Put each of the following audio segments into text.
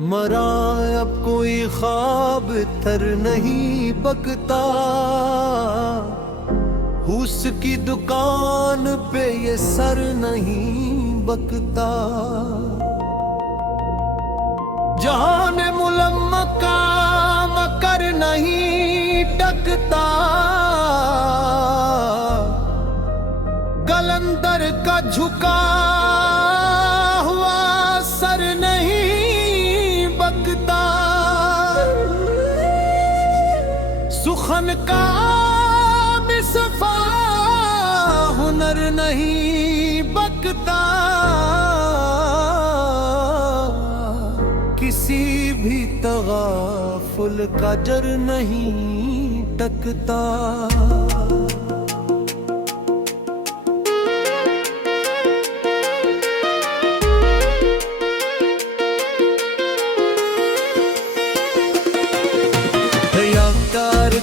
मरा अब कोई ख्वाब तर नहीं बकता, उसकी दुकान पे ये सर नहीं बकता। जहान मुलम्मा का मकर नहीं टकता, कलंदर का झुका हुआ सर नहीं बकता। सुखन का मिसफा हुनर नहीं बकता, किसी भी तगाफुल का जर नहीं टकता।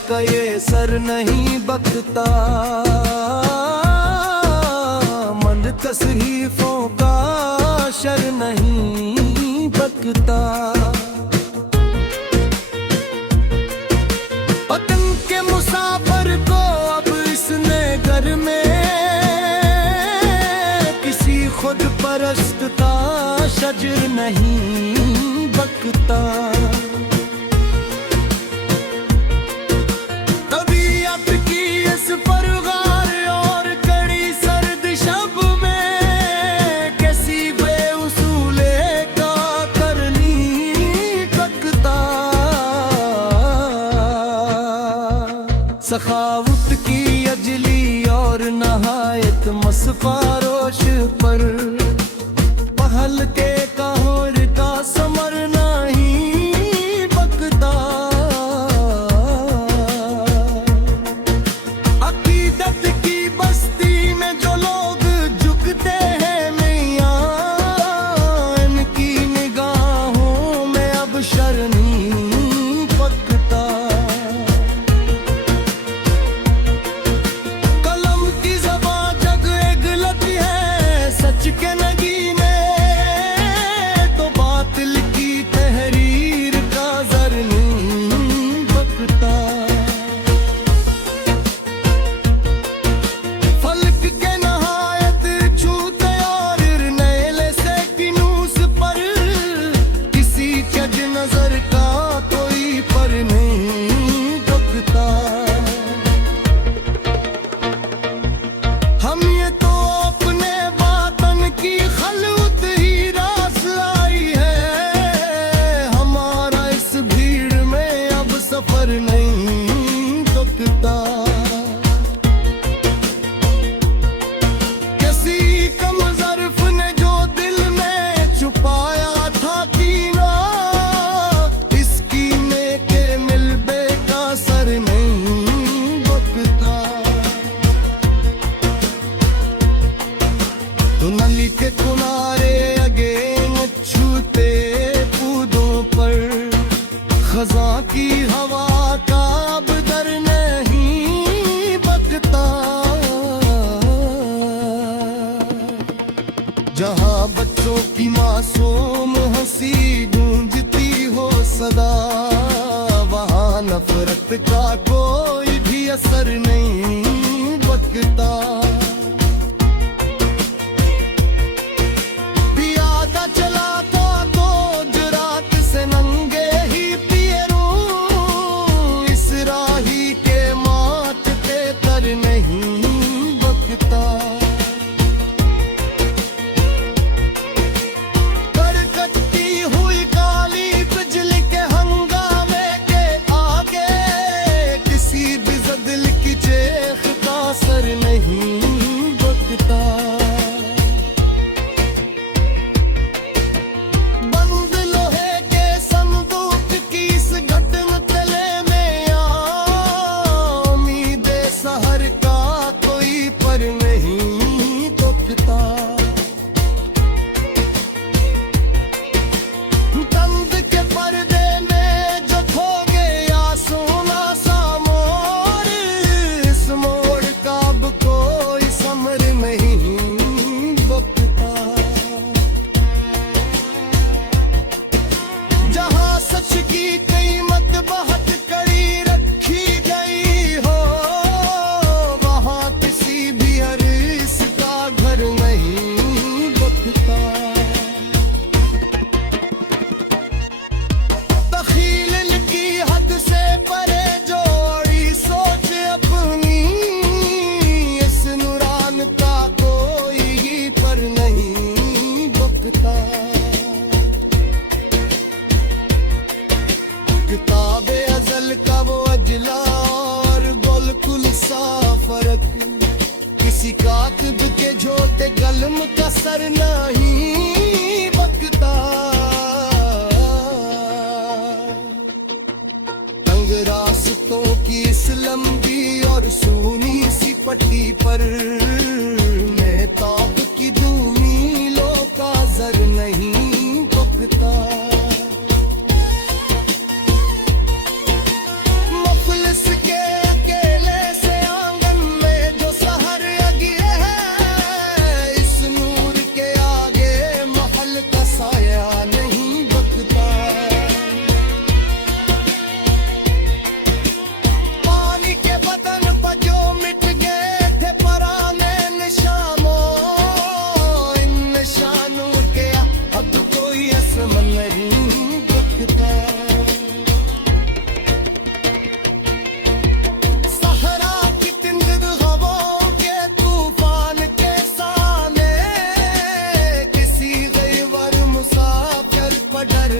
का ये सर नहीं बकता, मंद तस्हीफों का शर नहीं बकता। पतंग के मुसाफिर को अब इसने घर में किसी खुद परस्त का शजर नहीं बकता। सखावत की अजली और नहायत मसफारोश पर पहल के कहर का समर नहीं बकता। अकीदत की बस्ती में जो लोग झुकते हैं मियां, इनकी निगाहों में अब शर नहीं बकता। नली के किनारे अगेन छूते कूदों पर खजा की हवा का अब दर नहीं बकता। जहां बच्चों की मासूम हंसी गूंजती हो सदा, वहां नफरत का कोई भी असर नहीं बकता। सर नहीं किताबे अजल का वो अजला और गोलकुल सा फर्क, किसी कातब के झोटे कलम का सर नहीं बकता। तंग रास्तों की इस लंबी और सूनी सी पट्टी पर मेहताब की मीलों का जर नहीं बकता। मुफलिस के अकेले से आंगन में जो सहर अगिए है, इस नूर के आगे महल का साया नहीं बकता। पानी के बदन पर जो मिट गए थे पुराने निशानों, इन निशानों के अब कोई असम नहीं बकता। सहरा की तिंद हवाओं के तूफान के सामने किसी गैवर मुसाफिर पर डर